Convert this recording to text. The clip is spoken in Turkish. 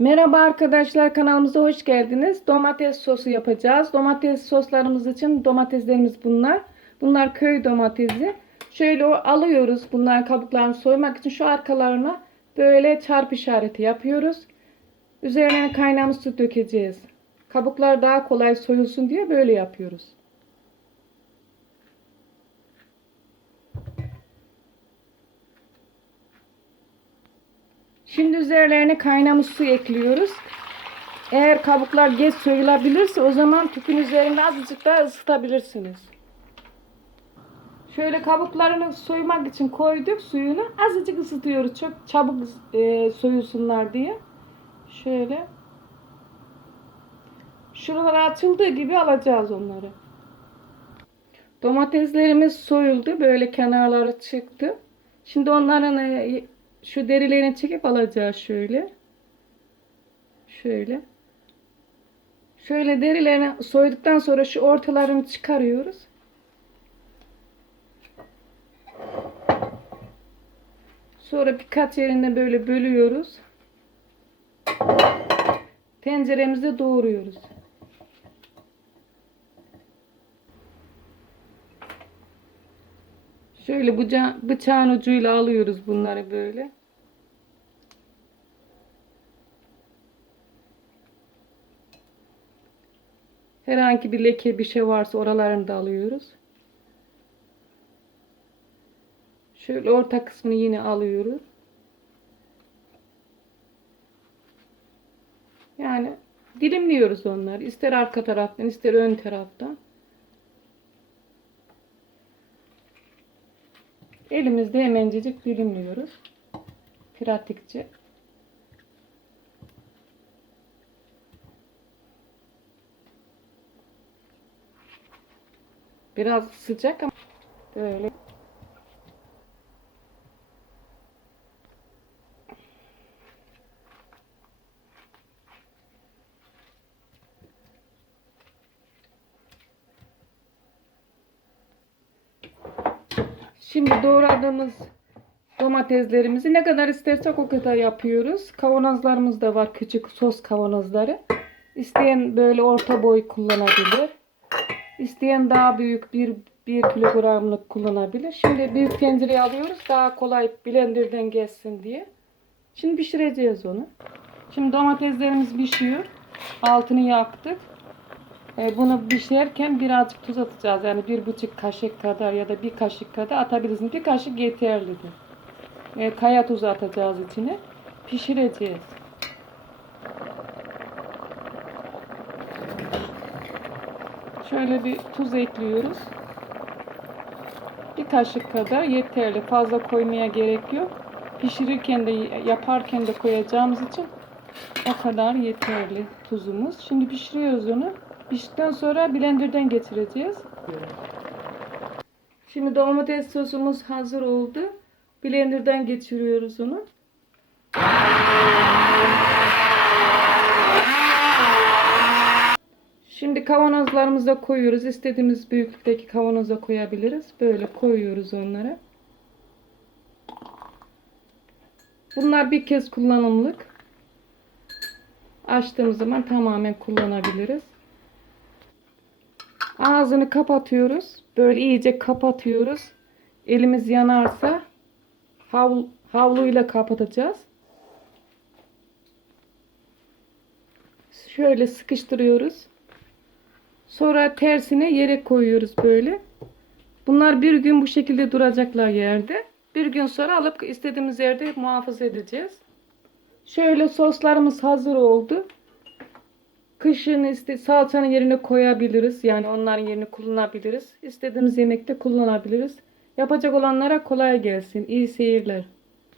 Merhaba arkadaşlar kanalımıza hoş geldiniz. Domates sosu yapacağız. Domates soslarımız için domateslerimiz bunlar. Bunlar köy domatesi. Şöyle alıyoruz bunların kabuklarını soymak için şu arkalarına böyle çarp işareti yapıyoruz. Üzerine kaynamış su dökeceğiz. Kabuklar daha kolay soyulsun diye böyle yapıyoruz. Şimdi üzerlerine kaynamış su ekliyoruz. Eğer kabuklar geç soyulabilirse o zaman tüpün üzerinde azıcık daha ısıtabilirsiniz. Şöyle kabuklarını soymak için koyduk suyunu. Azıcık ısıtıyoruz çok çabuk e, soyulsunlar diye. Şöyle. Şuralar açıldığı gibi alacağız onları. Domateslerimiz soyuldu. Böyle kenarları çıktı. Şimdi onların e, şu derilerini çekip alacağız şöyle. Şöyle. Şöyle derilerini soyduktan sonra şu ortalarını çıkarıyoruz. Sonra birkaç yerine böyle bölüyoruz. Tenceremizde doğruyoruz. Şöyle bıça bıçağın ucuyla alıyoruz bunları böyle. Herhangi bir leke bir şey varsa oralarını da alıyoruz. Şöyle orta kısmını yine alıyoruz. Yani dilimliyoruz onları. İster arka taraftan ister ön taraftan. Elimizde hemencecik dilimliyoruz. Pratikçe. Biraz sıcak ama böyle. Şimdi doğradığımız domateslerimizi ne kadar istersek o kadar yapıyoruz. Kavanozlarımız da var küçük sos kavanozları. İsteyen böyle orta boy kullanabilir. İsteyen daha büyük bir, bir kilogramlık kullanabilir. Şimdi büyük tencereye alıyoruz daha kolay blenderden geçsin diye. Şimdi pişireceğiz onu. Şimdi domateslerimiz pişiyor. Altını yaktık. E, Bunu pişerken birazcık tuz atacağız. Yani bir buçuk kaşık kadar ya da bir kaşık kadar atabilirsiniz. Bir kaşık yeterlidir. E, kaya tuzu atacağız içine. Pişireceğiz. Şöyle bir tuz ekliyoruz. Bir kaşık kadar yeterli. Fazla koymaya gerek yok. Pişirirken de yaparken de koyacağımız için o kadar yeterli tuzumuz. Şimdi pişiriyoruz onu. Piştikten sonra blenderden geçireceğiz. Şimdi domates sosumuz hazır oldu. Blenderdan geçiriyoruz onu. Şimdi kavanozlarımıza koyuyoruz. İstediğimiz büyüklükteki kavanoza koyabiliriz. Böyle koyuyoruz onları. Bunlar bir kez kullanımlık. Açtığımız zaman tamamen kullanabiliriz. Ağzını kapatıyoruz. Böyle iyice kapatıyoruz. Elimiz yanarsa havlu, havluyla kapatacağız. Şöyle sıkıştırıyoruz. Sonra tersine yere koyuyoruz böyle. Bunlar bir gün bu şekilde duracaklar yerde. Bir gün sonra alıp istediğimiz yerde muhafaza edeceğiz. Şöyle soslarımız hazır oldu. Kışın iste salçanın yerine koyabiliriz. Yani onların yerini kullanabiliriz. İstediğimiz yemekte kullanabiliriz. Yapacak olanlara kolay gelsin. İyi seyirler.